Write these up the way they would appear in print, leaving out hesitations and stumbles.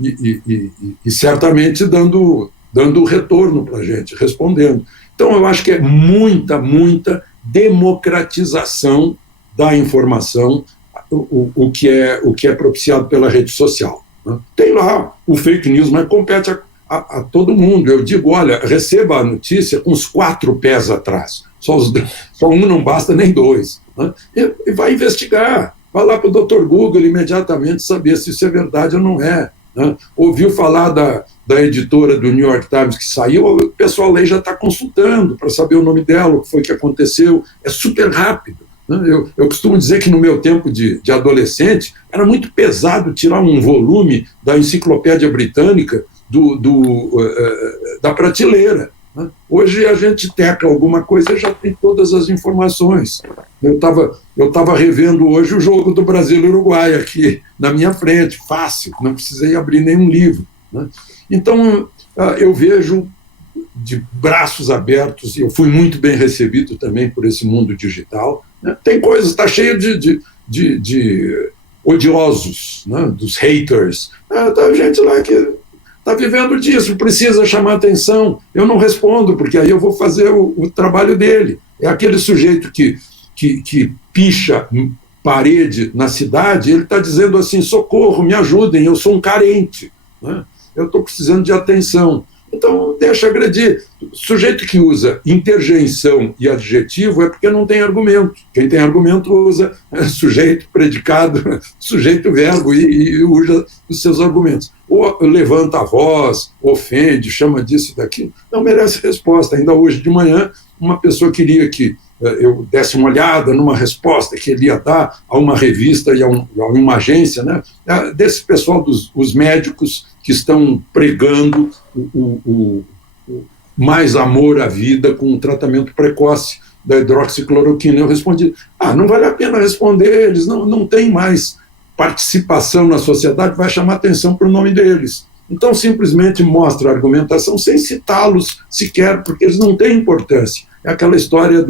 e certamente dando retorno para a gente, respondendo. Então, eu acho que é muita democratização da informação, o que é propiciado pela rede social. Né? Tem lá o fake news, mas compete a todo mundo. Eu digo, olha, receba a notícia com os 4 pés atrás. Só um não basta, nem 2. Né? E vai investigar. Vai lá para o Dr. Google imediatamente saber se isso é verdade ou não é. Né? Ouviu falar da editora do New York Times que saiu, o pessoal aí já está consultando para saber o nome dela, o que foi que aconteceu. É super rápido. Né? Eu costumo dizer que no meu tempo de adolescente era muito pesado tirar um volume da Enciclopédia Britânica da prateleira. Né? Hoje a gente teca alguma coisa e já tem todas as informações. Eu estava revendo hoje o jogo do Brasil e Uruguai aqui na minha frente, fácil, não precisei abrir nenhum livro. Né? Então, eu vejo de braços abertos, e eu fui muito bem recebido também por esse mundo digital. Né? Tem coisas, está cheio de odiosos, né? Dos haters. Tem gente lá que está vivendo disso, precisa chamar atenção. Eu não respondo, porque aí eu vou fazer o trabalho dele. É aquele sujeito que picha parede na cidade, ele está dizendo assim, socorro, me ajudem, eu sou um carente, né? Eu estou precisando de atenção. Então, deixa agredir. Sujeito que usa interjeição e adjetivo é porque não tem argumento. Quem tem argumento usa sujeito, predicado, sujeito, verbo e usa os seus argumentos. Ou levanta a voz, ofende, chama disso e daquilo. Não merece resposta. Ainda hoje de manhã, uma pessoa queria que eu desse uma olhada numa resposta que ele ia dar a uma revista e a uma agência, né? Desse pessoal os médicos que estão pregando o mais amor à vida com o tratamento precoce da hidroxicloroquina. Eu respondi, não vale a pena responder, eles não têm mais participação na sociedade, vai chamar atenção para o nome deles. Então, simplesmente mostra a argumentação sem citá-los sequer, porque eles não têm importância. É aquela história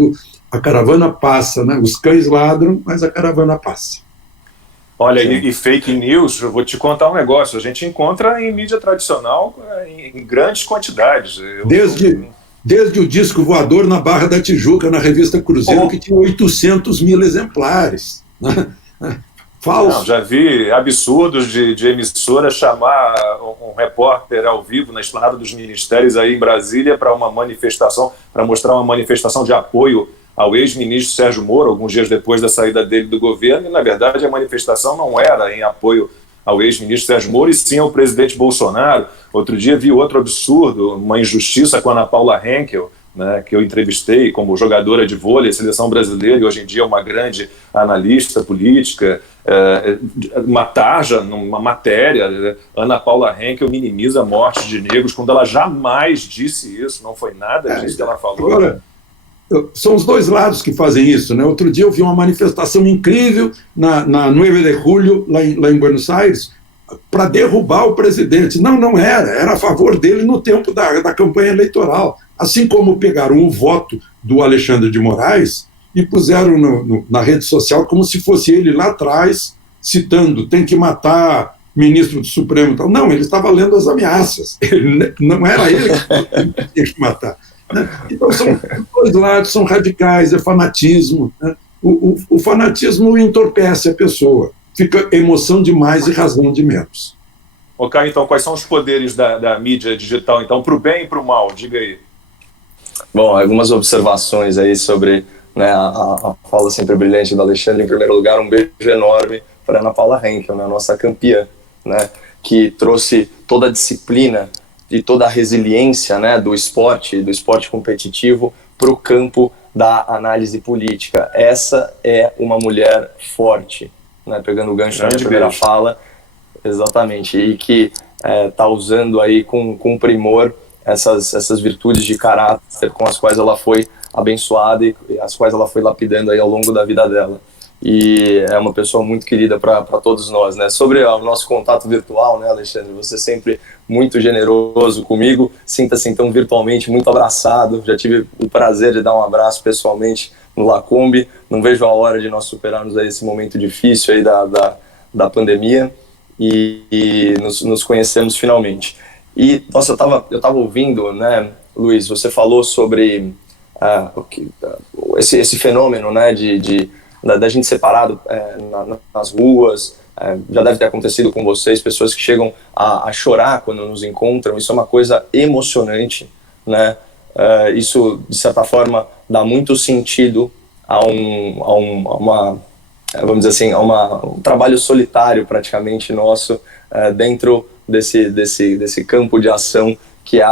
a caravana passa, né? Os cães ladram, mas a caravana passa. Olha, e fake news, eu vou te contar um negócio, a gente encontra em mídia tradicional em grandes quantidades. Desde o disco voador na Barra da Tijuca, na revista Cruzeiro, que tinha 800 mil exemplares. Falso. Não, já vi absurdos de emissora chamar um repórter ao vivo na esplanada dos ministérios aí em Brasília para uma manifestação, para mostrar uma manifestação de apoio ao ex-ministro Sérgio Moro, alguns dias depois da saída dele do governo, e na verdade a manifestação não era em apoio ao ex-ministro Sérgio Moro, e sim ao presidente Bolsonaro. Outro dia vi outro absurdo, uma injustiça com a Ana Paula Henkel, né, que eu entrevistei como jogadora de vôlei, seleção brasileira, e hoje em dia é uma grande analista política, uma tarja, numa matéria, né, Ana Paula Henkel minimiza a morte de negros, quando ela jamais disse isso, não foi nada disso que ela falou. Agora, são os dois lados que fazem isso, né? Outro dia eu vi uma manifestação incrível na 9 de julho, lá em Buenos Aires, para derrubar o presidente. Não era a favor dele no tempo da campanha eleitoral. Assim como pegaram o voto do Alexandre de Moraes e puseram na rede social como se fosse ele lá atrás, citando, tem que matar ministro do Supremo e tal. Não, ele estava lendo as ameaças. Não era ele que tinha que matar. Né? Então, são dois lados, são radicais, é fanatismo. Né? O fanatismo entorpece a pessoa. Fica emoção demais e razão de menos. Ok, então quais são os poderes da mídia digital, então, para o bem e para o mal? Diga aí. Bom, algumas observações aí sobre, né, a fala sempre brilhante do Alexandre. Em primeiro lugar, um beijo enorme para Ana Paula Henkel, né, nossa campeã, né, que trouxe toda a disciplina e toda a resiliência, né, do esporte competitivo para o campo da análise política. Essa é uma mulher forte, né, pegando o gancho da minha primeira fala, exatamente, e que está usando aí com primor essas virtudes de caráter com as quais ela foi abençoada e as quais ela foi lapidando aí ao longo da vida dela. E é uma pessoa muito querida para todos nós, né? Sobre o nosso contato virtual, né, Alexandre? Você sempre muito generoso comigo, sinta-se então virtualmente muito abraçado. Já tive o prazer de dar um abraço pessoalmente no Lacombe. Não vejo a hora de nós superarmos aí esse momento difícil aí da pandemia. e nos conhecemos finalmente. E, nossa, eu tava ouvindo, né, Luiz, você falou sobre esse fenômeno, né, da gente separado nas ruas. Já deve ter acontecido com vocês, pessoas que chegam a chorar quando nos encontram. Isso é uma coisa emocionante, né? Isso, de certa forma, dá muito sentido a uma, vamos dizer assim, a um trabalho solitário praticamente nosso dentro desse campo de ação que é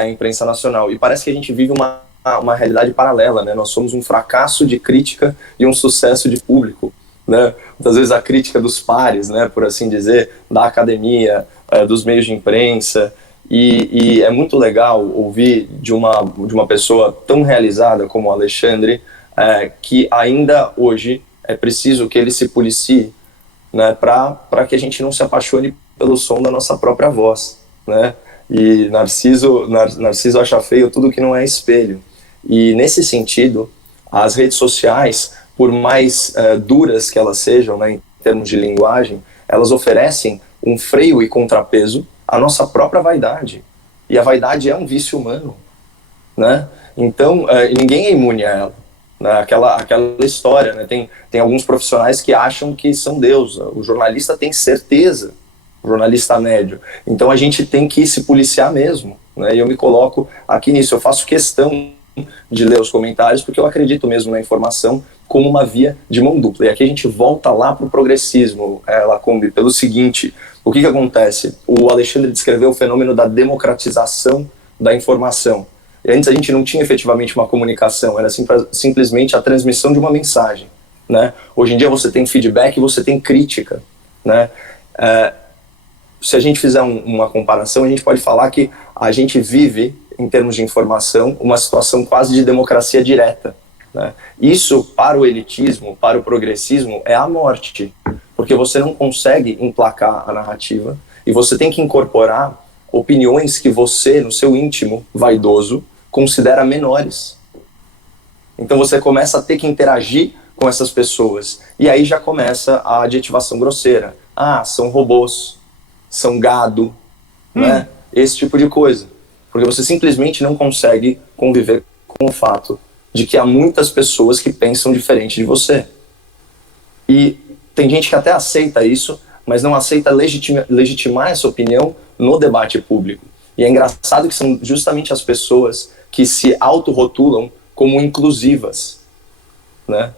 a imprensa nacional. E parece que a gente vive uma realidade paralela, né? Nós somos um fracasso de crítica e um sucesso de público, né? Muitas vezes a crítica dos pares, né, por assim dizer, da academia, dos meios de imprensa, e é muito legal ouvir de uma pessoa tão realizada como o Alexandre, que ainda hoje é preciso que ele se policie, né, para que a gente não se apaixone pelo som da nossa própria voz, né? E Narciso acha feio tudo que não é espelho. E nesse sentido, as redes sociais, por mais duras que elas sejam, né, em termos de linguagem, elas oferecem um freio e contrapeso à nossa própria vaidade. E a vaidade é um vício humano, né? Então, ninguém é imune a ela. Né? Aquela história, né? Tem alguns profissionais que acham que são Deus. O jornalista tem certeza, o jornalista médio. Então, a gente tem que se policiar mesmo. Né? E eu me coloco aqui nisso. Eu faço questão de ler os comentários, porque eu acredito mesmo na informação como uma via de mão dupla. E aqui a gente volta lá para o progressismo, Lacombe, pelo seguinte: o que acontece? O Alexandre descreveu o fenômeno da democratização da informação. E antes a gente não tinha efetivamente uma comunicação, era simplesmente a transmissão de uma mensagem, né? Hoje em dia você tem feedback e você tem crítica, né? Se a gente fizer uma comparação, a gente pode falar que a gente vive, em termos de informação, uma situação quase de democracia direta, né? Isso, para o elitismo, para o progressismo, é a morte, porque você não consegue emplacar a narrativa e você tem que incorporar opiniões que você, no seu íntimo vaidoso, considera menores. Então você começa a ter que interagir com essas pessoas, e aí já começa a adjetivação grosseira. São robôs, são gado, né? Esse tipo de coisa. Porque você simplesmente não consegue conviver com o fato de que há muitas pessoas que pensam diferente de você. E tem gente que até aceita isso, mas não aceita legitimar essa opinião no debate público. E é engraçado que são justamente as pessoas que se autorrotulam como inclusivas, né?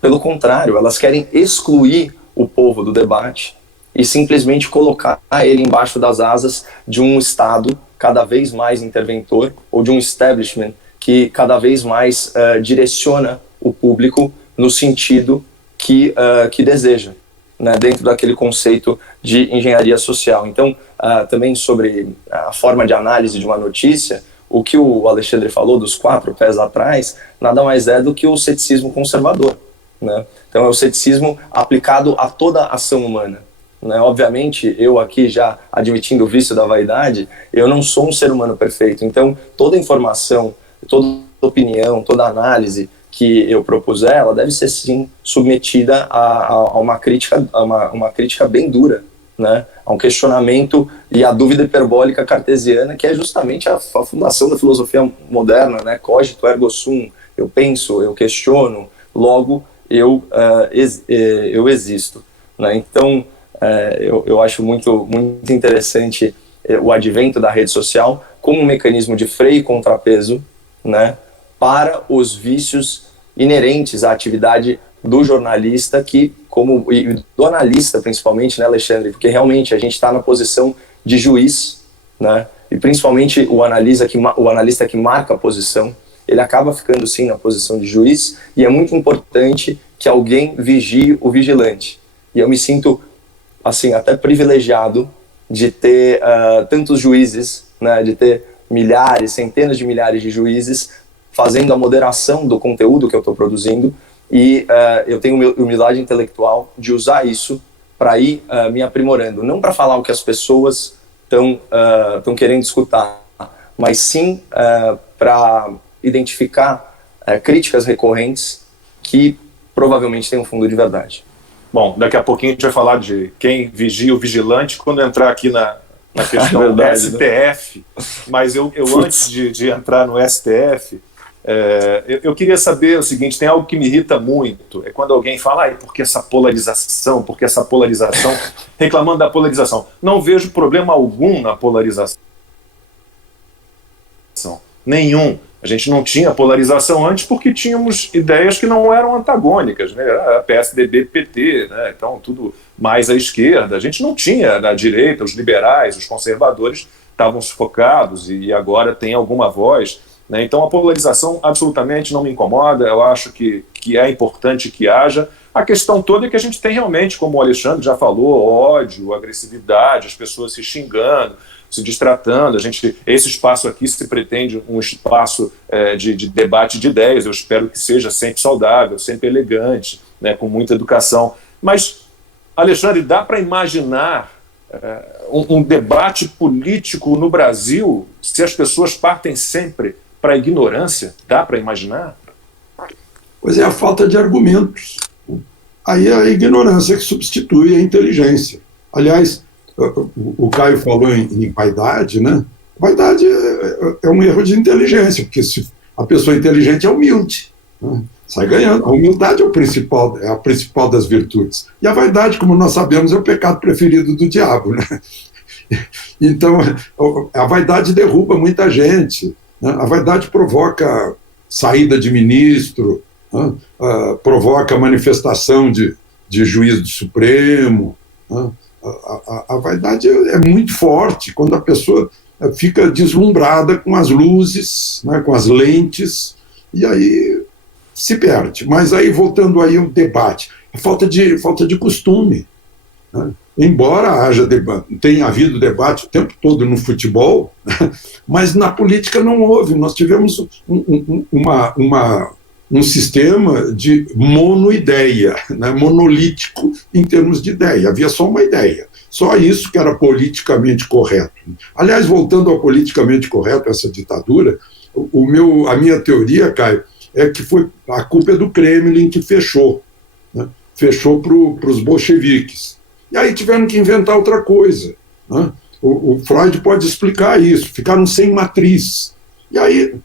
Pelo contrário, elas querem excluir o povo do debate e simplesmente colocar ele embaixo das asas de um Estado cada vez mais interventor, ou de um establishment que cada vez mais direciona o público no sentido que deseja, né, dentro daquele conceito de engenharia social. Então, também sobre a forma de análise de uma notícia, o que o Alexandre falou dos 4 pés atrás, nada mais é do que o ceticismo conservador, né? Então é o ceticismo aplicado a toda a ação humana, né? Obviamente, eu aqui já admitindo o vício da vaidade, eu não sou um ser humano perfeito, então toda informação, toda opinião, toda análise que eu propuser, ela deve ser sim submetida a uma crítica bem dura, né? A um questionamento e a dúvida hiperbólica cartesiana, que é justamente a fundação da filosofia moderna, né? Cogito ergo sum, eu penso, eu questiono, logo eu existo, né? Então, eu acho muito interessante o advento da rede social como um mecanismo de freio e contrapeso, né, para os vícios inerentes à atividade do jornalista, e do analista principalmente, né, Alexandre, porque realmente a gente está na posição de juiz, né, e principalmente o analista que marca a posição, ele acaba ficando sim na posição de juiz, e é muito importante que alguém vigie o vigilante. E eu me sinto assim até privilegiado de ter tantos juízes, né, de ter milhares, centenas de milhares de juízes fazendo a moderação do conteúdo que eu estou produzindo, e eu tenho humildade intelectual de usar isso para ir me aprimorando, não para falar o que as pessoas estão querendo escutar, mas sim para identificar críticas recorrentes que provavelmente têm um fundo de verdade. Bom, daqui a pouquinho a gente vai falar de quem vigia o vigilante quando entrar aqui na questão do STF. Né? Mas eu antes de entrar no STF, eu queria saber o seguinte, tem algo que me irrita muito, é quando alguém fala, por que essa polarização, reclamando da polarização. Não vejo problema algum na polarização. Nenhum. A gente não tinha polarização antes porque tínhamos ideias que não eram antagônicas, né? PSDB, PT, né? Então tudo mais à esquerda. A gente não tinha na direita, os liberais, os conservadores estavam sufocados e agora tem alguma voz, né? Então a polarização absolutamente não me incomoda, eu acho que é importante que haja. A questão toda é que a gente tem realmente, como o Alexandre já falou, ódio, agressividade, as pessoas se xingando, se distratando. Esse espaço aqui se pretende um espaço de debate de ideias, eu espero que seja sempre saudável, sempre elegante, né, com muita educação. Mas, Alexandre, dá para imaginar um debate político no Brasil se as pessoas partem sempre para a ignorância? Dá para imaginar? Pois é, a falta de argumentos. Aí é a ignorância que substitui a inteligência. Aliás, o Caio falou em vaidade, né? Vaidade é um erro de inteligência, porque se a pessoa inteligente é humilde, né? Sai ganhando. A humildade é a principal das virtudes. E a vaidade, como nós sabemos, é o pecado preferido do diabo, né? Então, a vaidade derruba muita gente, né? A vaidade provoca saída de ministro, né? Provoca manifestação de juiz do Supremo, né? A vaidade é muito forte quando a pessoa fica deslumbrada com as luzes, né, com as lentes, e aí se perde. Mas aí, voltando aí ao debate, a falta de costume, né? Embora tenha havido debate o tempo todo no futebol, né, mas na política não houve. Nós tivemos um sistema de monoideia, né, monolítico em termos de ideia. Havia só uma ideia, só isso que era politicamente correto. Aliás, voltando ao politicamente correto, essa ditadura, a minha teoria, Caio, é que a culpa é do Kremlin que fechou, né, fechou para os bolcheviques. E aí tiveram que inventar outra coisa, né? O Freud pode explicar isso, ficaram sem matriz. E aí,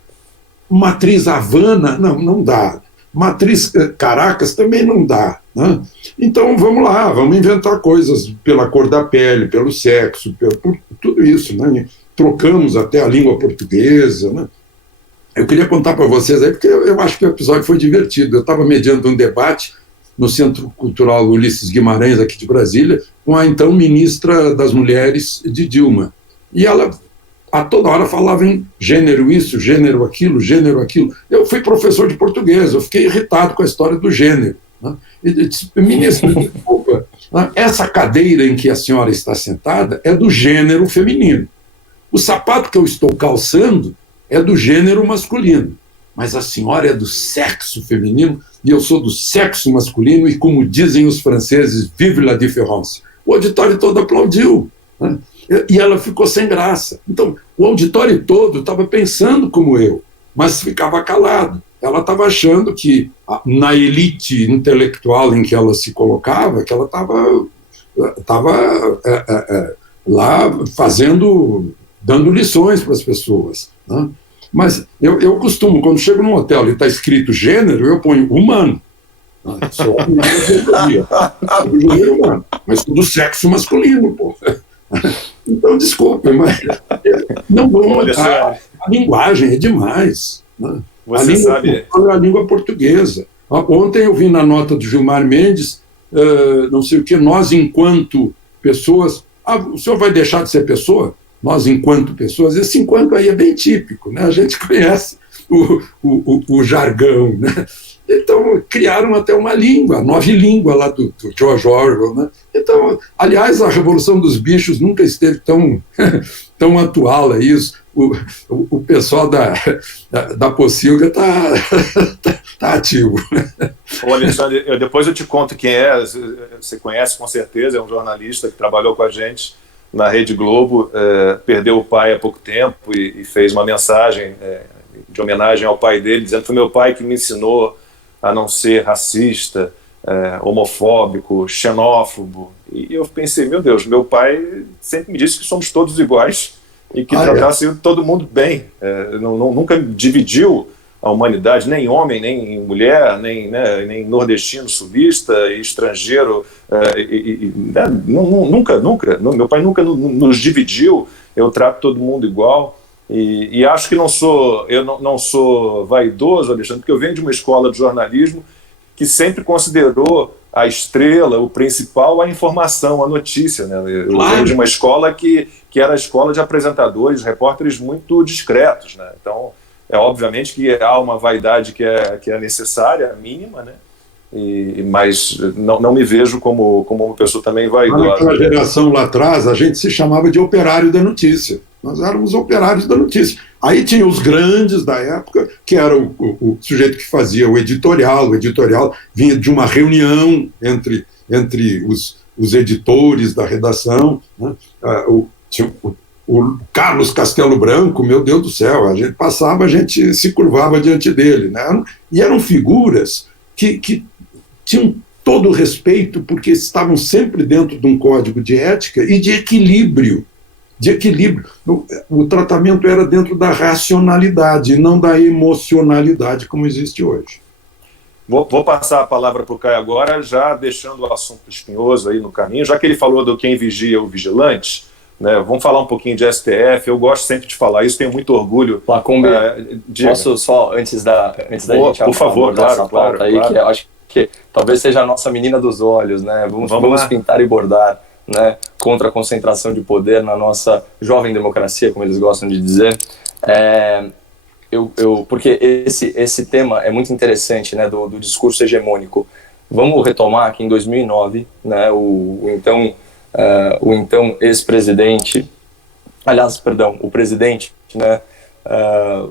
matriz Havana, não dá. Matriz Caracas também não dá, né? Então vamos lá, vamos inventar coisas pela cor da pele, pelo sexo, por tudo isso, né? Trocamos até a língua portuguesa, né? Eu queria contar para vocês aí, porque eu acho que o episódio foi divertido. Eu estava mediando um debate no Centro Cultural Ulisses Guimarães, aqui de Brasília, com a então ministra das Mulheres de Dilma. E ela a toda hora falava em gênero isso, gênero aquilo, gênero aquilo. Eu fui professor de português, eu fiquei irritado com a história do gênero, né? E disse, ministra, desculpa, né? Essa cadeira em que a senhora está sentada é do gênero feminino. O sapato que eu estou calçando é do gênero masculino. Mas a senhora é do sexo feminino e eu sou do sexo masculino, e como dizem os franceses, vive la différence. O auditório todo aplaudiu, né? E ela ficou sem graça. Então, o auditório todo estava pensando como eu, mas ficava calado. Ela estava achando que, na elite intelectual em que ela se colocava, que ela estava lá dando lições para as pessoas, né? Mas eu costumo, quando chego num hotel e está escrito gênero, eu ponho humano. Sou gênero humano, mas sou do sexo masculino, pô. Então, desculpe, mas não vou mudar. A linguagem é demais, né? Você sabe. É a língua portuguesa. Ontem eu vi na nota do Gilmar Mendes, não sei o que, nós enquanto pessoas. O senhor vai deixar de ser pessoa? Nós enquanto pessoas. Esse enquanto aí é bem típico, né? A gente conhece o jargão, né? Então, criaram até uma língua, a nova língua lá do George Orwell, né? Então, aliás, a Revolução dos Bichos nunca esteve tão atual a isso. O pessoal da Pocilga tá ativo. Ô, Alexandre, depois eu te conto quem é, você conhece com certeza, é um jornalista que trabalhou com a gente na Rede Globo, perdeu o pai há pouco tempo e fez uma mensagem de homenagem ao pai dele, dizendo que foi meu pai que me ensinou a não ser racista, homofóbico, xenófobo. E eu pensei, meu Deus, meu pai sempre me disse que somos todos iguais e que tratasse todo mundo bem. Nunca dividiu a humanidade, nem homem, nem mulher, nem nordestino, sulista, estrangeiro. Nunca. Meu pai nunca nos dividiu. Eu trato todo mundo igual. E acho que eu não sou vaidoso, Alexandre, porque eu venho de uma escola de jornalismo que sempre considerou a estrela, o principal, a informação, a notícia. Né? Eu venho de uma escola que era a escola de apresentadores, repórteres muito discretos. Né? Então, obviamente que há uma vaidade que é necessária, mínima, né? Mas não me vejo como uma pessoa também vaidosa. Naquela geração lá atrás, a gente se chamava de operário da notícia. Nós éramos operários da notícia. Aí tinha os grandes da época, que era o sujeito que fazia o editorial. O editorial vinha de uma reunião entre os editores da redação. Né? O Carlos Castelo Branco, meu Deus do céu, a gente passava, a gente se curvava diante dele. Né? E eram figuras que tinham todo o respeito, porque estavam sempre dentro de um código de ética e de equilíbrio. O tratamento era dentro da racionalidade e não da emocionalidade como existe hoje. Vou passar a palavra para o Caio agora, já deixando o assunto espinhoso aí no caminho, já que ele falou do quem vigia o vigilante, né, vamos falar um pouquinho de STF. Eu gosto sempre de falar isso, tenho muito orgulho. Lacombe, posso só, antes da gente por favor, claro, aí, que eu acho que talvez seja a nossa menina dos olhos, né? Vamos pintar e bordar, né, contra a concentração de poder na nossa jovem democracia, como eles gostam de dizer. Porque esse tema é muito interessante, né, do discurso hegemônico. Vamos retomar que em 2009, né, o então ex-presidente, o presidente, né,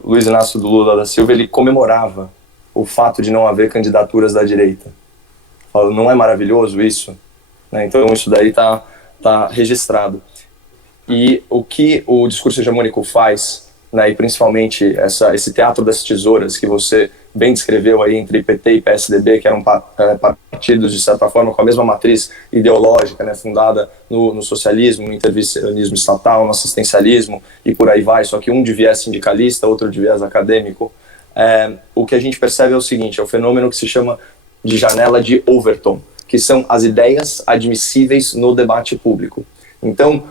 Luiz Inácio Lula da Silva, ele comemorava o fato de não haver candidaturas da direita. Fala, não é maravilhoso isso? Né, então isso daí está registrado. E o que o discurso hegemônico faz, né, e principalmente esse teatro das tesouras que você bem descreveu aí entre PT e PSDB, que eram partidos, de certa forma, com a mesma matriz ideológica, né, fundada no socialismo, no intervencionismo estatal, no assistencialismo e por aí vai, só que um de viés sindicalista, outro de viés acadêmico. O que a gente percebe é o seguinte, é o fenômeno que se chama de janela de Overton, que são as ideias admissíveis no debate público. Então,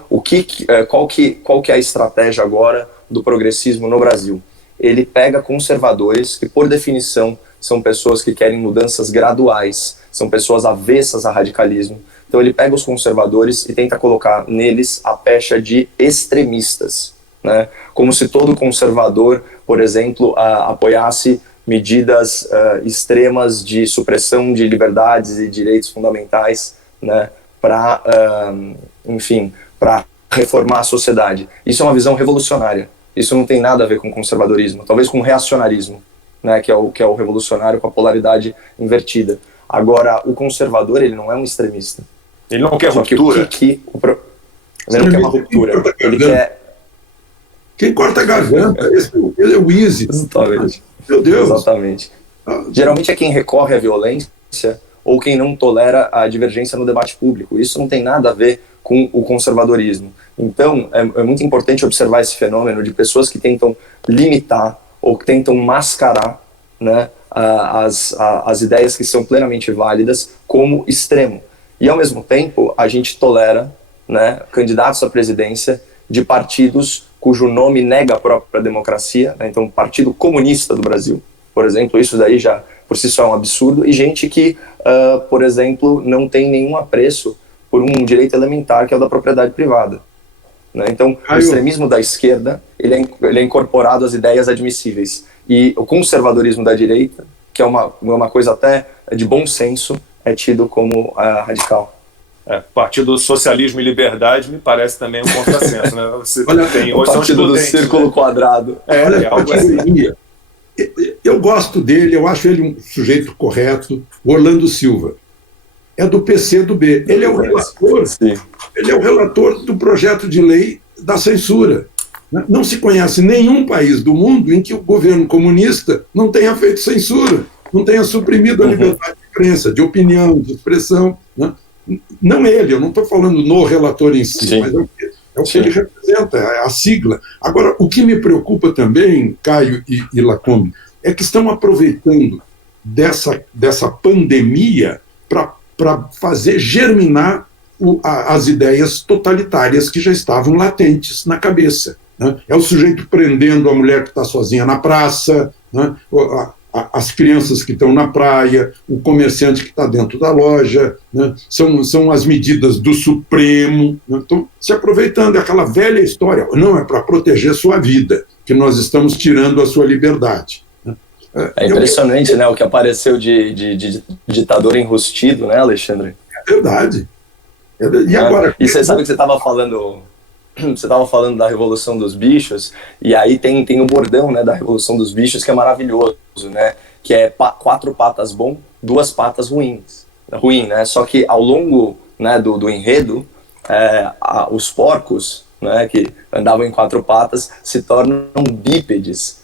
qual que é a estratégia agora do progressismo no Brasil? Ele pega conservadores, que por definição são pessoas que querem mudanças graduais, são pessoas avessas a radicalismo. Então ele pega os conservadores e tenta colocar neles a pecha de extremistas, né? Como se todo conservador, por exemplo, apoiasse medidas extremas de supressão de liberdades e direitos fundamentais, né, para reformar a sociedade. Isso é uma visão revolucionária. Isso não tem nada a ver com conservadorismo, talvez com reacionarismo, né, que é o revolucionário com a polaridade invertida. Agora, o conservador, ele não é um extremista. Ele não quer ruptura. Ele não quer uma ruptura. Ele quer... Quem corta a garganta, ele é o easy. Exatamente. Meu Deus. Exatamente. Geralmente é quem recorre à violência ou quem não tolera a divergência no debate público. Isso não tem nada a ver com o conservadorismo. Então, é muito importante observar esse fenômeno de pessoas que tentam limitar ou que tentam mascarar, né, as ideias que são plenamente válidas como extremo. E, ao mesmo tempo, a gente tolera, né, candidatos à presidência de partidos cujo nome nega a própria democracia, né, então, o Partido Comunista do Brasil, por exemplo, isso daí já por si só é um absurdo, e gente que, por exemplo, não tem nenhum apreço por um direito elementar, que é o da propriedade privada. Né? Então, o extremismo da esquerda ele é incorporado às ideias admissíveis. E o conservadorismo da direita, que é uma coisa até de bom senso, é tido como radical. Partido Socialismo e Liberdade me parece também um contrassenso. Né? Você tem o partido do círculo, né? Quadrado. Olha, algo assim. Eu gosto dele, eu acho ele um sujeito correto. O Orlando Silva é do PCdoB. Ele é o relator. Sim. Ele é o relator do projeto de lei da censura. Não se conhece nenhum país do mundo em que o governo comunista não tenha feito censura, não tenha suprimido a liberdade de crença, de opinião, de expressão, né? Não ele, eu não estou falando no relator em si, Sim. mas é o que ele representa, é a sigla. Agora, o que me preocupa também, Caio e Lacombe, é que estão aproveitando dessa pandemia para fazer germinar as ideias totalitárias que já estavam latentes na cabeça, né? É o sujeito prendendo a mulher que está sozinha na praça, né? As crianças que estão na praia, o comerciante que está dentro da loja, né? São as medidas do Supremo, né? Então, se aproveitando aquela velha história, não, é para proteger sua vida, que nós estamos tirando a sua liberdade. Né? É impressionante, né, o que apareceu de ditador enrustido, né, Alexandre? É verdade. E agora? E você sabe que você estava falando da Revolução dos Bichos, e aí tem o bordão, né, da Revolução dos Bichos, que é maravilhoso, né, que é 4 patas bom, 2 patas ruim, né, só que ao longo, né, do enredo, os porcos, né, que andavam em 4 patas, se tornam bípedes.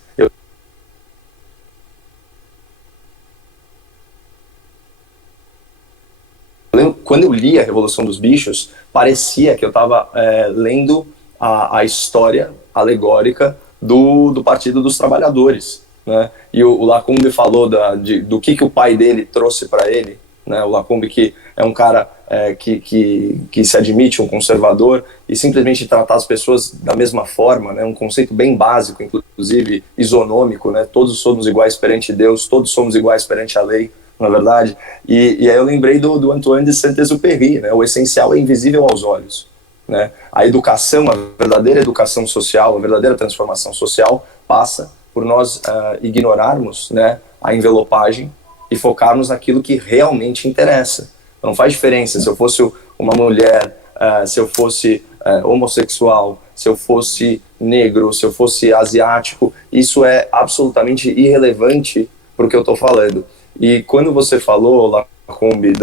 Quando eu li a Revolução dos Bichos, parecia que eu estava lendo a história alegórica do Partido dos Trabalhadores, né? E o Lacombe falou do que o pai dele trouxe para ele, né? O Lacombe, que é um cara que se admite um conservador e simplesmente tratar as pessoas da mesma forma, né? Um conceito bem básico, inclusive isonômico, né? Todos somos iguais perante Deus, todos somos iguais perante a lei, na verdade. E aí eu lembrei do Antoine de Saint-Exupéry, né? O essencial é invisível aos olhos, né? A educação, a verdadeira educação social, a verdadeira transformação social passa por nós ignorarmos, né, a envelopagem e focarmos naquilo que realmente interessa. Não faz diferença se eu fosse uma mulher, se eu fosse homossexual, se eu fosse negro, se eu fosse asiático, isso é absolutamente irrelevante para o que eu estou falando. E quando você falou, Lacombe,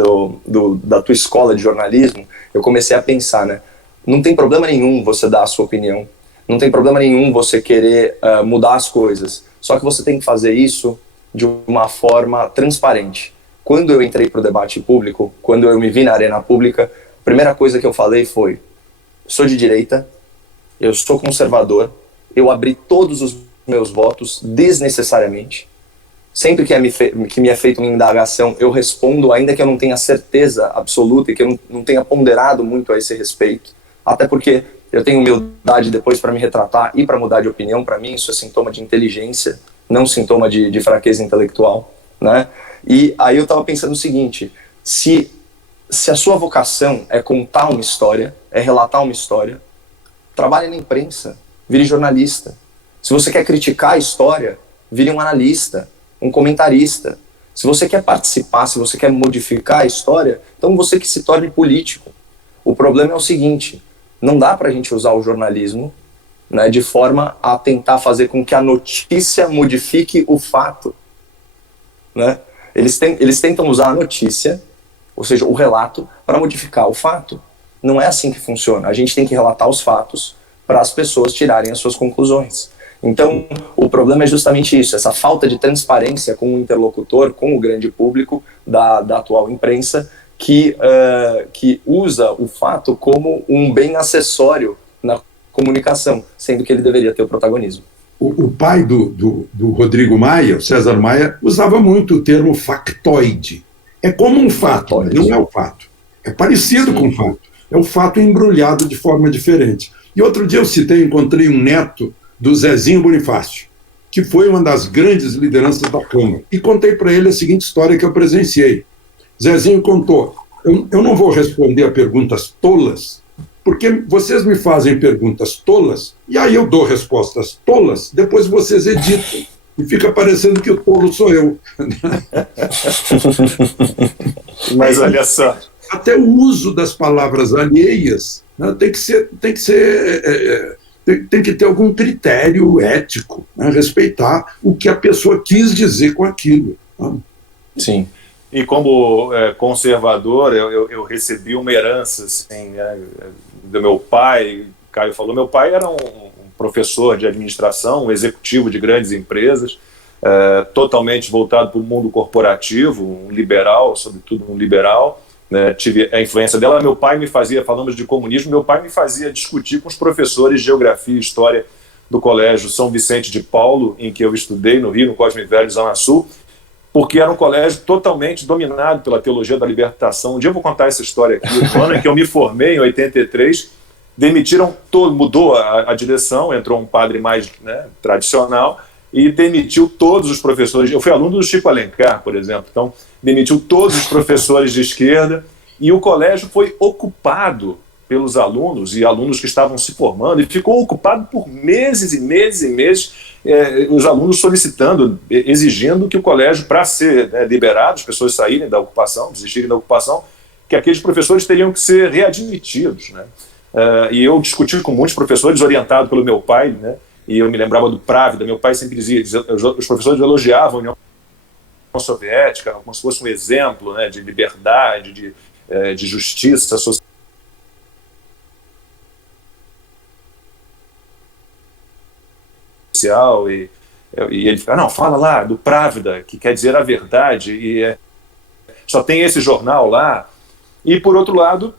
da tua escola de jornalismo, eu comecei a pensar, né? Não tem problema nenhum você dar a sua opinião, não tem problema nenhum você querer mudar as coisas, só que você tem que fazer isso de uma forma transparente. Quando eu entrei para o debate público, quando eu me vi na arena pública, a primeira coisa que eu falei foi: sou de direita, eu sou conservador, eu abri todos os meus votos desnecessariamente. Sempre que me é feita uma indagação, eu respondo, ainda que eu não tenha certeza absoluta e que eu não tenha ponderado muito a esse respeito. Até porque eu tenho humildade depois para me retratar e para mudar de opinião. Para mim, isso é sintoma de inteligência, não sintoma de fraqueza intelectual, né? E aí eu estava pensando o seguinte: se a sua vocação é contar uma história, é relatar uma história, trabalhe na imprensa, vire jornalista. Se você quer criticar a história, vire um analista, um comentarista. Se você quer participar, se você quer modificar a história, então você que se torne político. O problema é o seguinte: não dá para a gente usar o jornalismo, né, de forma a tentar fazer com que a notícia modifique o fato, né? Eles tentam usar a notícia, ou seja, o relato, para modificar o fato. Não é assim que funciona. A gente tem que relatar os fatos para as pessoas tirarem as suas conclusões. Então, o problema é justamente isso, essa falta de transparência com o interlocutor, com o grande público da atual imprensa, que usa o fato como um bem acessório na comunicação, sendo que ele deveria ter o protagonismo. O pai do Rodrigo Maia, o César Maia, usava muito o termo factoide. É como um fato, mas não é o fato. É parecido com o fato. É o fato embrulhado de forma diferente. E outro dia encontrei um neto do Zezinho Bonifácio, que foi uma das grandes lideranças da Câmara. E contei para ele a seguinte história que eu presenciei. Zezinho contou: eu não vou responder a perguntas tolas, porque vocês me fazem perguntas tolas, e aí eu dou respostas tolas, depois vocês editam, e fica parecendo que o tolo sou eu. Mas olha só. Até o uso das palavras alheias, né, tem que ter algum critério ético, né, respeitar o que a pessoa quis dizer com aquilo. Né? Sim. E como conservador, eu recebi uma herança assim, do meu pai. Caio falou, meu pai era um professor de administração, um executivo de grandes empresas, totalmente voltado para o mundo corporativo, um liberal, sobretudo um liberal, né? Tive a influência dela. Meu pai me fazia, falamos de comunismo, meu pai me fazia discutir com os professores de geografia e história do Colégio São Vicente de Paulo, em que eu estudei, no Rio, no Cosme Velho, Zona Sul, porque era um colégio totalmente dominado pela teologia da libertação. Um dia eu vou contar essa história aqui. No ano em que eu me formei, em 83, demitiram todo, mudou a direção, entrou um padre mais, né, tradicional, e demitiu todos os professores. Eu fui aluno do Chico Alencar, por exemplo, então demitiu todos os professores de esquerda, e o colégio foi ocupado pelos alunos e alunos que estavam se formando, e ficou ocupado por meses e meses e meses, os alunos solicitando, exigindo que o colégio, para ser, né, liberado, as pessoas saírem da ocupação, desistirem da ocupação, que aqueles professores teriam que ser readmitidos, né? E eu discuti com muitos professores, orientado pelo meu pai, né? E eu me lembrava do Právida. Meu pai sempre dizia, os professores elogiavam a União Soviética como se fosse um exemplo, né, de liberdade, de justiça social, e ele fica, não, fala lá do Právida, que quer dizer a verdade, e só tem esse jornal lá. E, por outro lado,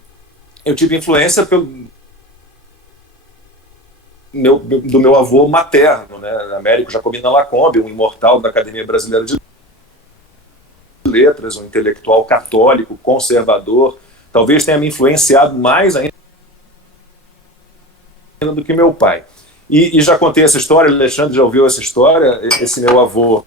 eu tive influência do meu avô materno, né, Américo Jacobina Lacombe, um imortal da Academia Brasileira de Letras, um intelectual católico, conservador. Talvez tenha me influenciado mais ainda do que meu pai. E já contei essa história, o Alexandre já ouviu essa história. Esse meu avô,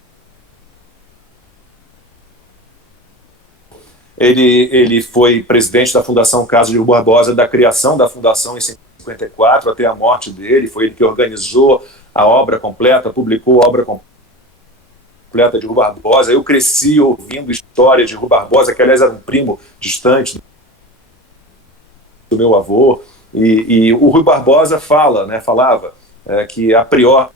ele foi presidente da Fundação Caso de Rui Barbosa, da criação da Fundação em 54 até a morte dele. Foi ele que organizou a obra completa, publicou a obra completa de Rui Barbosa. Eu cresci ouvindo histórias de Rui Barbosa, que aliás era um primo distante do meu avô. E o Rui Barbosa falava que a pior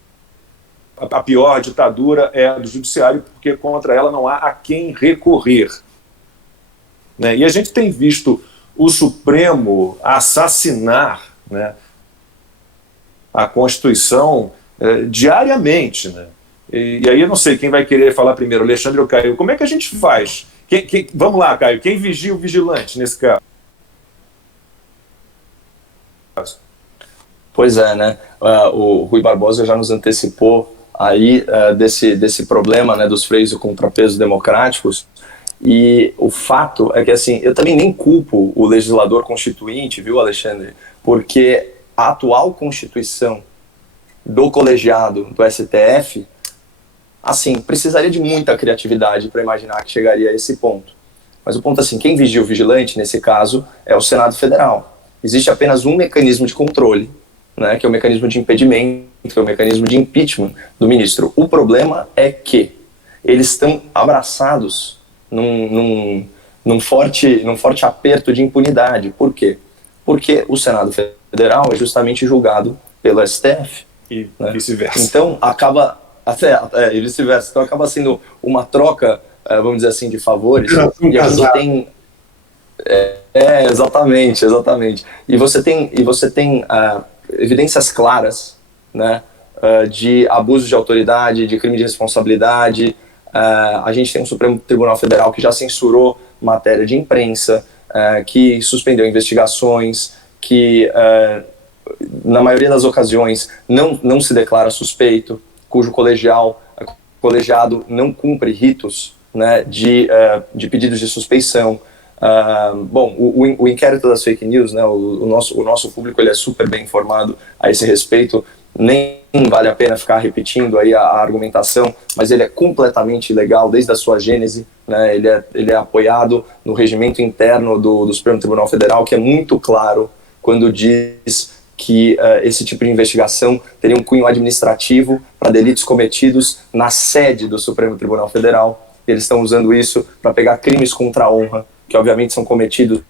ditadura é a do judiciário, porque contra ela não há a quem recorrer. Né? E a gente tem visto o Supremo assassinar, né, a Constituição diariamente. Né? E aí eu não sei quem vai querer falar primeiro, Alexandre ou Caio. Como é que a gente faz? Vamos lá, Caio, quem vigia o vigilante nesse caso? Pois é, né? O Rui Barbosa já nos antecipou aí desse problema, né, dos freios e contrapesos democráticos. E o fato é que, assim, eu também nem culpo o legislador constituinte, viu, Alexandre? Porque a atual Constituição do colegiado do STF, assim, precisaria de muita criatividade para imaginar que chegaria a esse ponto. Mas o ponto, assim, quem vigia o vigilante, nesse caso, é o Senado Federal. Existe apenas um mecanismo de controle, né, que é o mecanismo de impedimento, que é o mecanismo de impeachment do ministro. O problema é que eles estão abraçados num forte aperto de impunidade. Por quê? Porque o Senado Federal é justamente julgado pelo STF. E né? Vice-versa. Então, e vice-versa. Então, acaba sendo uma troca, vamos dizer assim, de favores. E a gente tem... exatamente. E você tem evidências claras, né, de abuso de autoridade, de crime de responsabilidade. A gente tem um Supremo Tribunal Federal que já censurou matéria de imprensa, que suspendeu investigações, que na maioria das ocasiões não se declara suspeito, cujo colegiado não cumpre ritos, né, de pedidos de suspeição. Bom, o inquérito das fake news, né, o nosso público, ele é super bem informado a esse respeito, nem vale a pena ficar repetindo aí a argumentação, mas ele é completamente ilegal desde a sua gênese, né, ele é apoiado no regimento interno do Supremo Tribunal Federal, que é muito claro quando diz que esse tipo de investigação teria um cunho administrativo para delitos cometidos na sede do Supremo Tribunal Federal. Eles estão usando isso para pegar crimes contra a honra, que obviamente são cometidos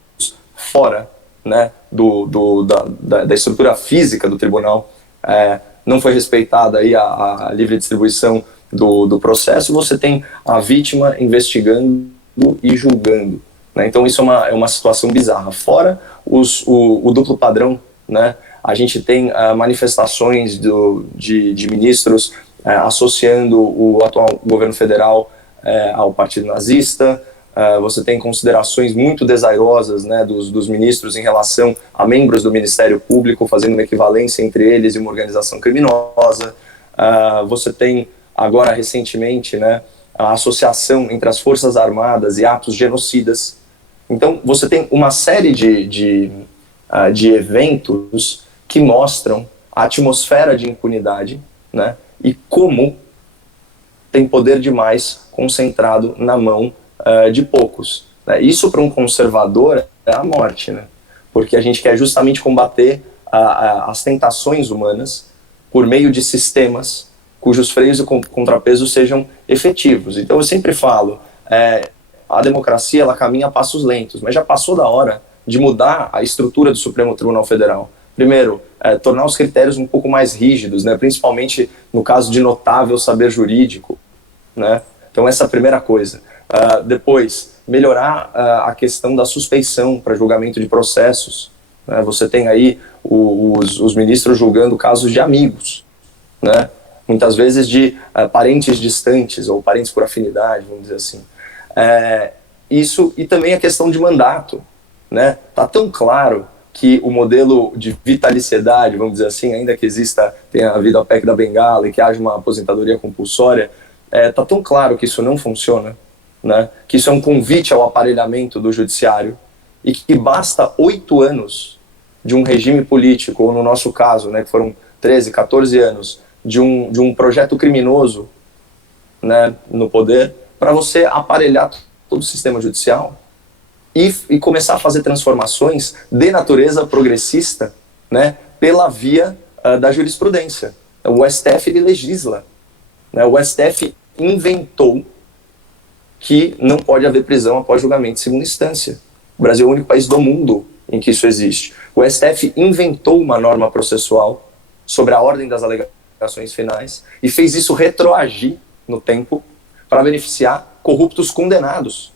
fora, né, da estrutura física do tribunal. Não foi respeitada aí a livre distribuição do processo, você tem a vítima investigando e julgando. Né? Então isso é uma situação bizarra. Fora o duplo padrão, né? A gente tem manifestações de ministros associando o atual governo federal ao partido nazista. Você tem considerações muito desairosas, né, dos ministros em relação a membros do Ministério Público, fazendo uma equivalência entre eles e uma organização criminosa. Você tem, agora recentemente, né, a associação entre as Forças Armadas e atos genocidas. Então, você tem uma série de eventos que mostram a atmosfera de impunidade, né, e como tem poder demais concentrado na mão de poucos. Né? Isso, para um conservador, é a morte, né? Porque a gente quer justamente combater as tentações humanas por meio de sistemas cujos freios e contrapesos sejam efetivos. Então, eu sempre falo, a democracia ela caminha a passos lentos, mas já passou da hora de mudar a estrutura do Supremo Tribunal Federal. Primeiro, tornar os critérios um pouco mais rígidos, né? Principalmente no caso de notável saber jurídico, né? Então, essa é a primeira coisa. Depois, melhorar a questão da suspeição para julgamento de processos. Né? Você tem aí os ministros julgando casos de amigos, né? Muitas vezes de parentes distantes ou parentes por afinidade, vamos dizer assim. Isso, e também a questão de mandato. Né? Tá tão claro que o modelo de vitaliciedade, vamos dizer assim, ainda que tenha havido a PEC da Bengala e que haja uma aposentadoria compulsória, tá tão claro que isso não funciona, né? Que isso é um convite ao aparelhamento do judiciário e que basta 8 anos de um regime político, ou no nosso caso, né, que foram 13, 14 anos, de um projeto criminoso, né, no poder, para você aparelhar todo o sistema judicial e começar a fazer transformações de natureza progressista, né, pela via da jurisprudência. O STF ele legisla, né, o STF inventou que não pode haver prisão após julgamento de segunda instância. O Brasil é o único país do mundo em que isso existe. O STF inventou uma norma processual sobre a ordem das alegações finais e fez isso retroagir no tempo para beneficiar corruptos condenados.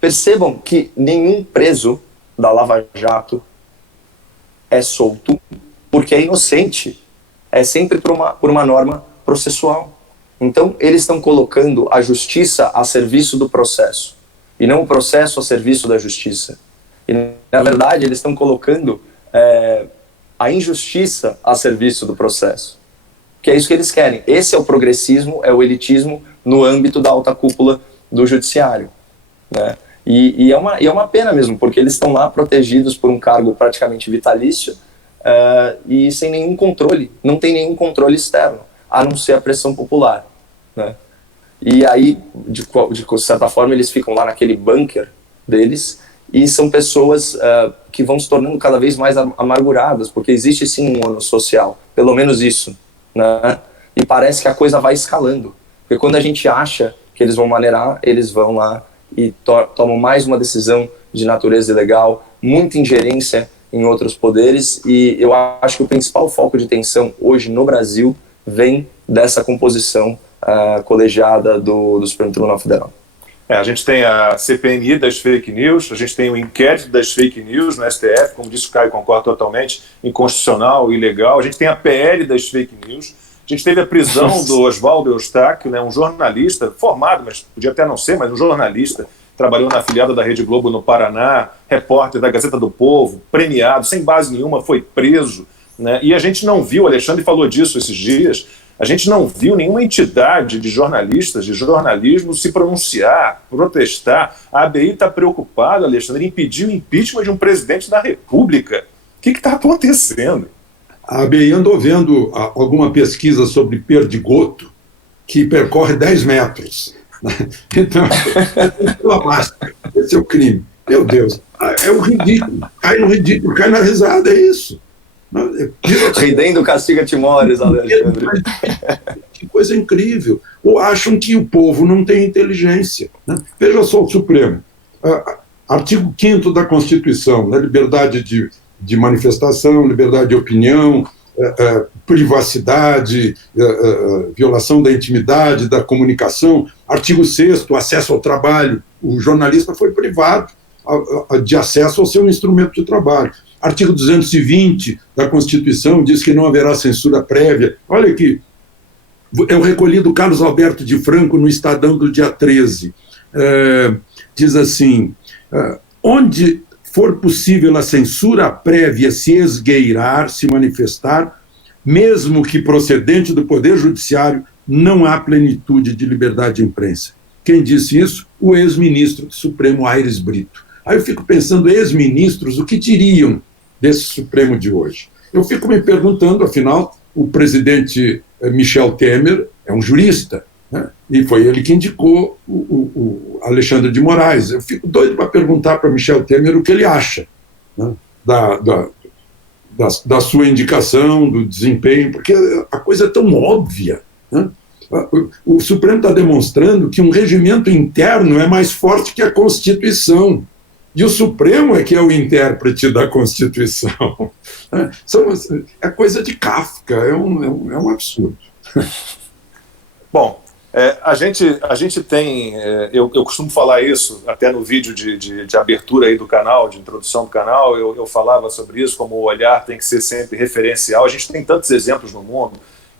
Percebam que nenhum preso da Lava Jato é solto porque é inocente. É sempre por uma norma processual. Então, eles estão colocando a justiça a serviço do processo e não o processo a serviço da justiça. E, na verdade, eles estão colocando a injustiça a serviço do processo. Que é isso que eles querem. Esse é o progressismo, é o elitismo no âmbito da alta cúpula do judiciário. Né? E é uma pena mesmo, porque eles estão lá protegidos por um cargo praticamente vitalício e sem nenhum controle, não tem nenhum controle externo, a não ser a pressão popular. Né? E aí, de certa forma, eles ficam lá naquele bunker deles e são pessoas que vão se tornando cada vez mais amarguradas, porque existe sim um ônus social, pelo menos isso. Né? E parece que a coisa vai escalando, porque quando a gente acha que eles vão maneirar, eles vão lá e tomam mais uma decisão de natureza ilegal, muita ingerência em outros poderes, e eu acho que o principal foco de tensão hoje no Brasil vem dessa composição colegiada do Supremo Tribunal Federal. A gente tem a CPMI das fake news, a gente tem o inquérito das fake news no STF, como disse o Caio, concordo totalmente, inconstitucional, ilegal. A gente tem a PL das fake news. A gente teve a prisão do Oswaldo Eustáquio, né, um jornalista formado, mas podia até não ser, mas um jornalista, trabalhou na afiliada da Rede Globo no Paraná, repórter da Gazeta do Povo, premiado, sem base nenhuma, foi preso. Né? E a gente não viu, o Alexandre falou disso esses dias, a gente não viu nenhuma entidade de jornalistas, de jornalismo se pronunciar, protestar. A ABI está preocupada, Alexandre, em impedir o impeachment de um presidente da República. O que está acontecendo? A ABI andou vendo alguma pesquisa sobre perdigoto que percorre 10 metros. Então, esse é o crime. Meu Deus, é um ridículo. Cai no ridículo, cai na risada, é isso. Ridendo castiga timores, Alexandre. Que coisa incrível. Ou acham que o povo não tem inteligência. Né? Veja só o Supremo. Artigo 5º da Constituição, né? Liberdade de manifestação, liberdade de opinião, privacidade, violação da intimidade, da comunicação. Artigo 6º, acesso ao trabalho. O jornalista foi privado de acesso ao seu instrumento de trabalho. Artigo 220 da Constituição diz que não haverá censura prévia. Olha aqui, Eu recolhi do Carlos Alberto de Franco no Estadão do dia 13. Diz assim, onde for possível a censura prévia se esgueirar, se manifestar, mesmo que procedente do Poder Judiciário, não há plenitude de liberdade de imprensa. Quem disse isso? O ex-ministro do Supremo, Aires Brito. Aí eu fico pensando, ex-ministros, o que diriam desse Supremo de hoje? Eu fico me perguntando, afinal, o presidente Michel Temer é um jurista, né? E foi ele que indicou o Alexandre de Moraes. Eu fico doido para perguntar para Michel Temer o que ele acha, né, da sua indicação, do desempenho, porque a coisa é tão óbvia, né? O Supremo está demonstrando que um regimento interno é mais forte que a Constituição. E o Supremo é que é o intérprete da Constituição. É coisa de Kafka, é um absurdo. Bom, a gente tem, eu costumo falar isso, até no vídeo de abertura aí do canal, de introdução do canal, eu falava sobre isso, como o olhar tem que ser sempre referencial. A gente tem tantos exemplos no mundo,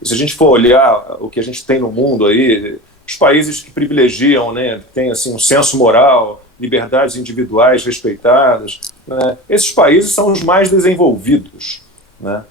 e se a gente for olhar o que a gente tem no mundo aí, os países que privilegiam, né, que tem assim, um senso moral, liberdades individuais respeitadas, né, esses países são os mais desenvolvidos, né?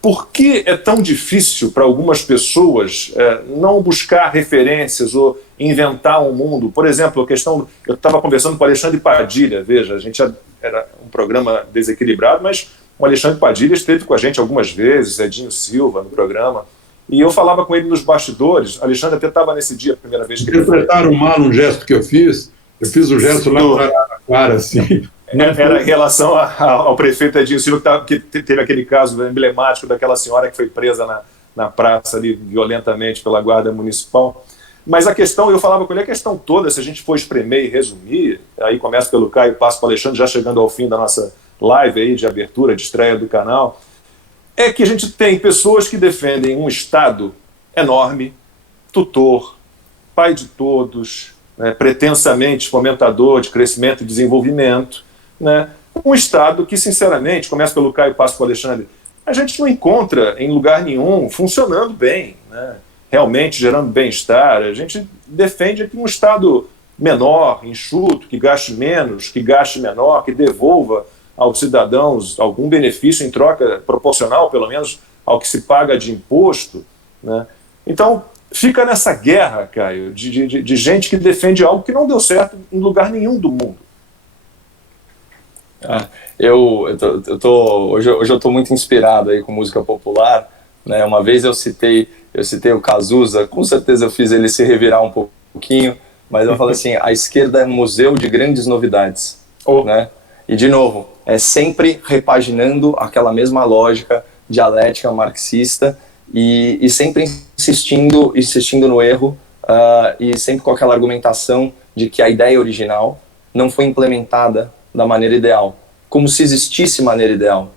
Por que é tão difícil para algumas pessoas não buscar referências ou inventar um mundo? Por exemplo, a questão... Eu estava conversando com o Alexandre Padilha, veja, a gente era um programa desequilibrado, mas o Alexandre Padilha esteve com a gente algumas vezes, Edinho Silva no programa, e eu falava com ele nos bastidores. O Alexandre até estava nesse dia, a primeira vez que ele foi. Interpretaram mal um gesto que eu fiz o gesto lá para Araraquara, assim... Era em relação ao prefeito Edinho Silva, que teve aquele caso emblemático daquela senhora que foi presa na praça ali violentamente pela guarda municipal. Mas a questão, eu falava com ele, a questão toda, se a gente for espremer e resumir, aí começa pelo Caio, passo para o Alexandre, já chegando ao fim da nossa live aí de abertura, de estreia do canal, é que a gente tem pessoas que defendem um Estado enorme, tutor, pai de todos, né, pretensamente fomentador de crescimento e desenvolvimento, né? Um Estado que, sinceramente, começa pelo Caio e passa para o Alexandre, a gente não encontra em lugar nenhum funcionando bem, né? Realmente gerando bem-estar. A gente defende aqui um Estado menor, enxuto, que gaste menos, que gaste menor, que devolva aos cidadãos algum benefício em troca, proporcional, pelo menos, ao que se paga de imposto, né? Então, fica nessa guerra, Caio, de gente que defende algo que não deu certo em lugar nenhum do mundo. Hoje eu estou muito inspirado aí com música popular, né? Uma vez eu citei o Cazuza, com certeza eu fiz ele se revirar um pouquinho, mas eu falo assim, a esquerda é um museu de grandes novidades, né? E de novo, é sempre repaginando aquela mesma lógica dialética marxista e sempre insistindo no erro, e sempre com aquela argumentação de que a ideia original não foi implementada da maneira ideal, como se existisse maneira ideal.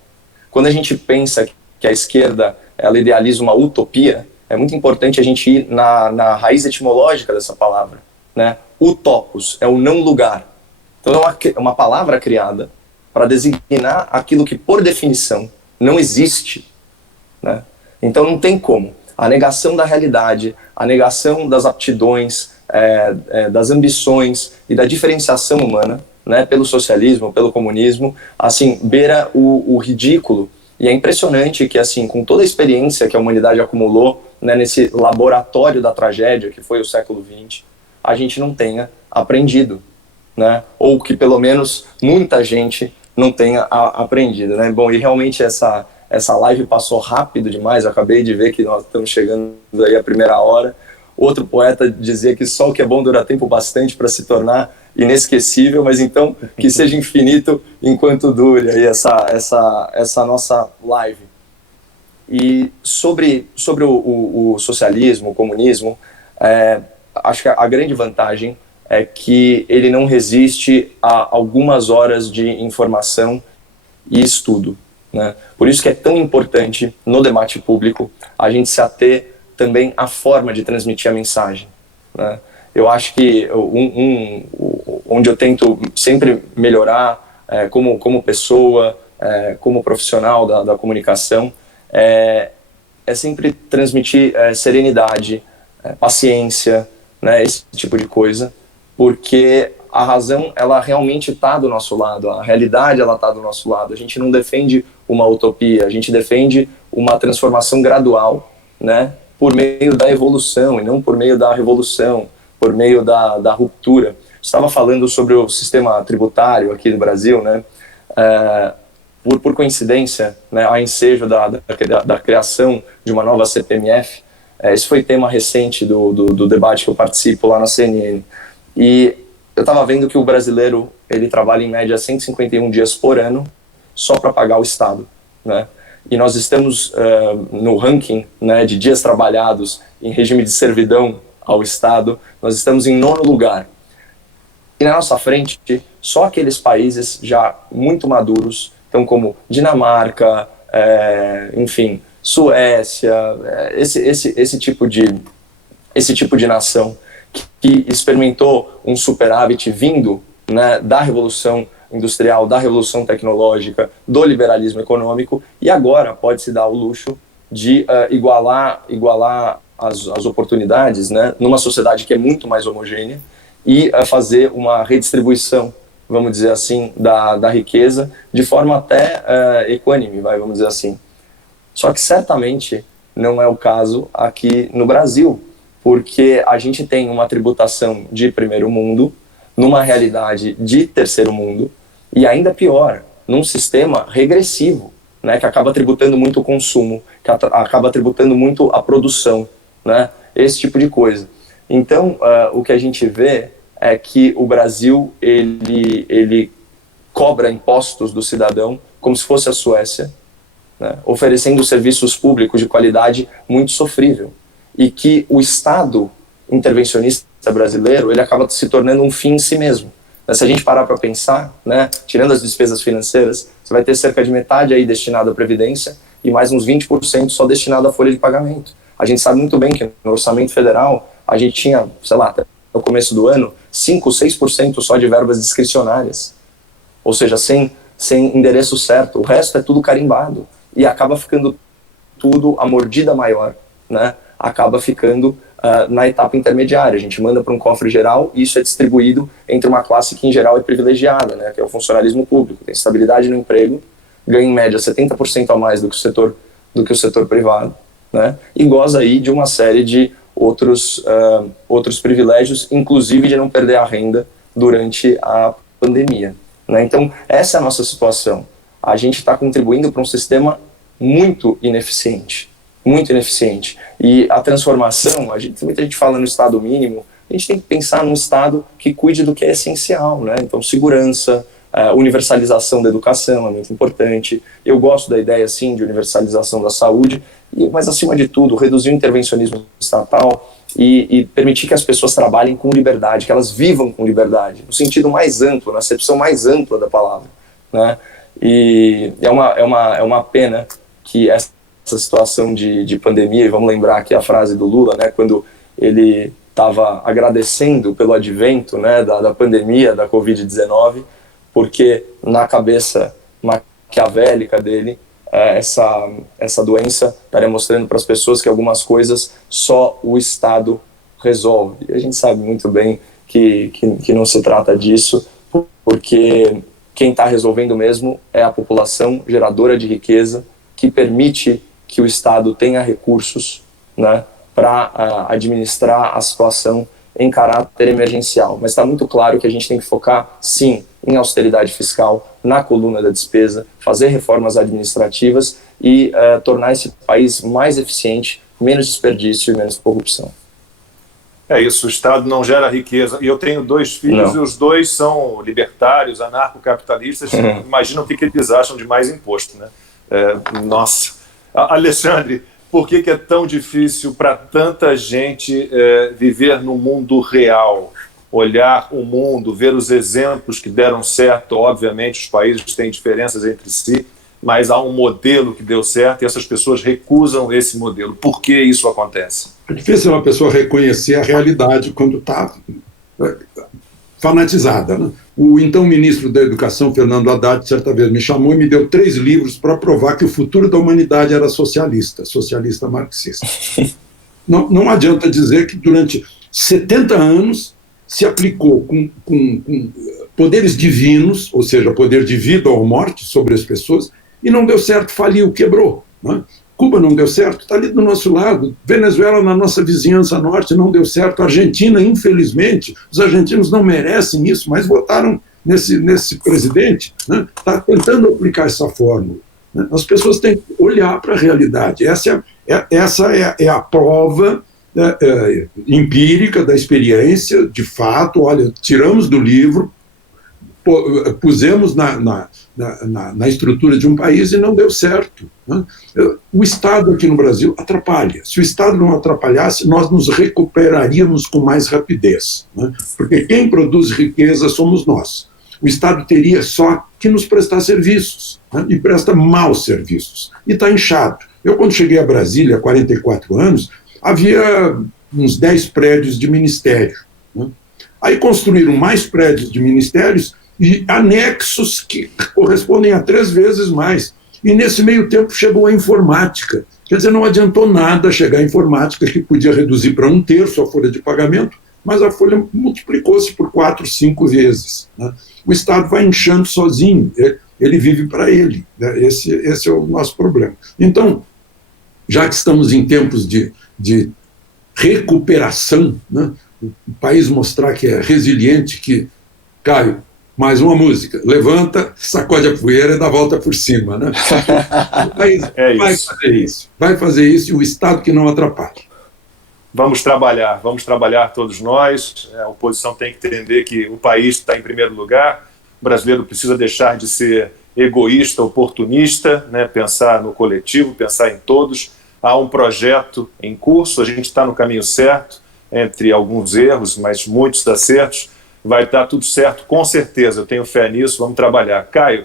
Quando a gente pensa que a esquerda ela idealiza uma utopia, é muito importante a gente ir na raiz etimológica dessa palavra, né? Utopos é o não lugar. Então é uma palavra criada para designar aquilo que, por definição, não existe, né? Então não tem como. A negação da realidade, a negação das aptidões, das ambições e da diferenciação humana, né, pelo socialismo, pelo comunismo, assim, beira o ridículo. E é impressionante que, assim, com toda a experiência que a humanidade acumulou, né, nesse laboratório da tragédia que foi o século XX, a gente não tenha aprendido, né? Ou que pelo menos muita gente não tenha aprendido, né? Bom, e realmente essa live passou rápido demais. Eu acabei de ver que nós estamos chegando aí à primeira hora. Outro poeta dizia que só o que é bom dura tempo bastante para se tornar inesquecível, mas então que seja infinito enquanto dure aí essa nossa live. E sobre o socialismo, o comunismo, acho que a grande vantagem é que ele não resiste a algumas horas de informação e estudo, né? Por isso que é tão importante no debate público a gente se ater também à forma de transmitir a mensagem, né? Eu acho que onde eu tento sempre melhorar como pessoa, como profissional da comunicação, é é sempre transmitir serenidade, paciência, né, esse tipo de coisa, porque a razão, ela realmente está do nosso lado, a realidade, ela está do nosso lado. A gente não defende uma utopia, a gente defende uma transformação gradual, né, por meio da evolução e não por meio da revolução, por meio da ruptura. Estava falando sobre o sistema tributário aqui no Brasil, né, por coincidência, né, a ensejo da criação de uma nova CPMF, esse foi tema recente do debate que eu participo lá na CNN. E eu estava vendo que o brasileiro, ele trabalha em média 151 dias por ano só para pagar o Estado, né? E nós estamos no ranking, né, de dias trabalhados em regime de servidão ao Estado, nós estamos em 9º lugar. E na nossa frente, só aqueles países já muito maduros, então como Dinamarca, enfim, Suécia, esse tipo de nação que experimentou um superávit vindo, né, da Revolução Industrial, da Revolução Tecnológica, do liberalismo econômico, e agora pode se dar o luxo de igualar as oportunidades, né, numa sociedade que é muito mais homogênea, e fazer uma redistribuição, vamos dizer assim, da riqueza, de forma até equânime, vamos dizer assim. Só que certamente não é o caso aqui no Brasil, porque a gente tem uma tributação de primeiro mundo, numa realidade de terceiro mundo, e ainda pior, num sistema regressivo, né, que acaba tributando muito o consumo, que acaba tributando muito a produção, né, esse tipo de coisa. Então, o que a gente vê é que o Brasil, ele cobra impostos do cidadão como se fosse a Suécia, né, oferecendo serviços públicos de qualidade muito sofrível, e que o Estado intervencionista brasileiro, ele acaba se tornando um fim em si mesmo. Se a gente parar para pensar, né, tirando as despesas financeiras, você vai ter cerca de metade aí destinado à Previdência e mais uns 20% só destinado à folha de pagamento. A gente sabe muito bem que no orçamento federal a gente tinha, sei lá, até no começo do ano, 5, 6% só de verbas discricionárias. Ou seja, sem endereço certo, o resto é tudo carimbado. E acaba ficando tudo, a mordida maior, né, acaba ficando na etapa intermediária. A gente manda para um cofre geral e isso é distribuído entre uma classe que em geral é privilegiada, né, que é o funcionalismo público, tem estabilidade no emprego, ganha em média 70% a mais do que o setor privado, né, e goza aí de uma série de outros privilégios, inclusive de não perder a renda durante a pandemia, né. Então essa é a nossa situação. A gente está contribuindo para um sistema muito ineficiente. E a transformação, muita gente fala no Estado mínimo, a gente tem que pensar num Estado que cuide do que é essencial, né? Então, segurança, universalização da educação é muito importante. Eu gosto da ideia, sim, de universalização da saúde, mas, acima de tudo, reduzir o intervencionismo estatal e permitir que as pessoas trabalhem com liberdade, que elas vivam com liberdade, no sentido mais amplo, na acepção mais ampla da palavra, né? E é uma pena que essa situação de pandemia, e vamos lembrar aqui a frase do Lula, né, quando ele estava agradecendo pelo advento, né, da pandemia, da Covid-19, porque na cabeça maquiavélica dele, essa doença estaria mostrando para as pessoas que algumas coisas só o Estado resolve. E a gente sabe muito bem que não se trata disso, porque quem está resolvendo mesmo é a população geradora de riqueza, que permite que o Estado tenha recursos, né, para administrar a situação em caráter emergencial. Mas está muito claro que a gente tem que focar, sim, em austeridade fiscal, na coluna da despesa, fazer reformas administrativas e tornar esse país mais eficiente, menos desperdício e menos corrupção. É isso, o Estado não gera riqueza. E eu tenho 2 filhos e os 2 são libertários, anarcocapitalistas. Imagina o que eles acham de mais imposto, né? Nossa. Alexandre, por que é tão difícil para tanta gente viver no mundo real? Olhar o mundo, ver os exemplos que deram certo. Obviamente, os países têm diferenças entre si, mas há um modelo que deu certo e essas pessoas recusam esse modelo. Por que isso acontece? É difícil uma pessoa reconhecer a realidade quando está fanatizada, né? O então ministro da Educação, Fernando Haddad, certa vez me chamou e me deu 3 livros para provar que o futuro da humanidade era socialista marxista. Não adianta dizer que durante 70 anos se aplicou com poderes divinos, ou seja, poder de vida ou morte sobre as pessoas, e não deu certo, faliu, quebrou. Né? Cuba não deu certo, está ali do nosso lado. Venezuela, na nossa vizinhança norte, não deu certo. Argentina, infelizmente, os argentinos não merecem isso, mas votaram nesse presidente. Está tentando aplicar essa fórmula. Né? As pessoas têm que olhar para a realidade. Essa é a prova empírica da experiência, de fato. Olha, tiramos do livro, pusemos na estrutura de um país e não deu certo. Né? O Estado aqui no Brasil atrapalha. Se o Estado não atrapalhasse, nós nos recuperaríamos com mais rapidez. Né? Porque quem produz riqueza somos nós. O Estado teria só que nos prestar serviços, né? E presta maus serviços. E está inchado. Eu, quando cheguei a Brasília, há 44 anos, havia uns 10 prédios de ministério. Né? Aí construíram mais prédios de ministérios e anexos que correspondem a 3 vezes mais. E nesse meio tempo chegou a informática. Quer dizer, não adiantou nada chegar a informática, que podia reduzir para 1/3 a folha de pagamento, mas a folha multiplicou-se por 4, 5 vezes. Né? O Estado vai inchando sozinho, ele vive para ele. Né? Esse é o nosso problema. Então, já que estamos em tempos de recuperação, né? O país mostrar que é resiliente, que, Caio, mais uma música, levanta, sacode a poeira e dá a volta por cima. Né? Vai fazer isso e o Estado que não atrapalhe. Vamos trabalhar todos nós. A oposição tem que entender que o país está em primeiro lugar, o brasileiro precisa deixar de ser egoísta, oportunista, né? Pensar no coletivo, pensar em todos. Há um projeto em curso, a gente está no caminho certo, entre alguns erros, mas muitos acertos. Vai dar tudo certo, com certeza, eu tenho fé nisso, vamos trabalhar. Caio,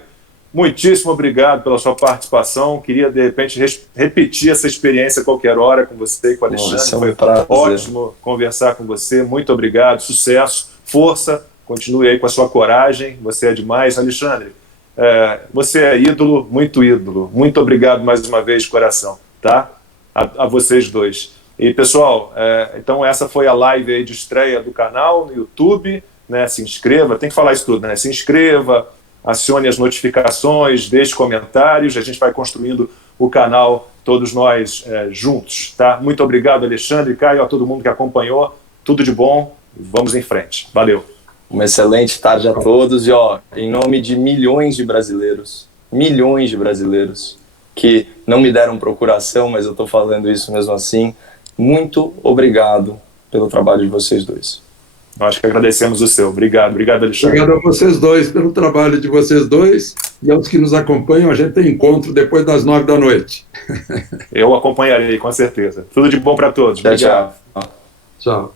muitíssimo obrigado pela sua participação, queria de repente repetir essa experiência a qualquer hora com você e com o Alexandre, foi ótimo conversar com você, muito obrigado, sucesso, força, continue aí com a sua coragem, você é demais. Alexandre, você é ídolo, muito obrigado mais uma vez de coração, tá? A vocês dois. E pessoal, então essa foi a live aí de estreia do canal no YouTube. Né, se inscreva, tem que falar isso tudo, né? Se inscreva, acione as notificações, deixe comentários, a gente vai construindo o canal, todos nós juntos, tá? Muito obrigado, Alexandre, Caio, a todo mundo que acompanhou, tudo de bom, vamos em frente, valeu. Uma excelente tarde a todos e, em nome de milhões de brasileiros que não me deram procuração, mas eu estou falando isso mesmo assim, muito obrigado pelo trabalho de vocês dois. Nós que agradecemos o seu. Obrigado, Alexandre. Obrigado a vocês dois pelo trabalho de vocês dois e aos que nos acompanham. A gente tem encontro depois das 9 da noite. Eu acompanharei, com certeza. Tudo de bom para todos. Tchau. Tchau.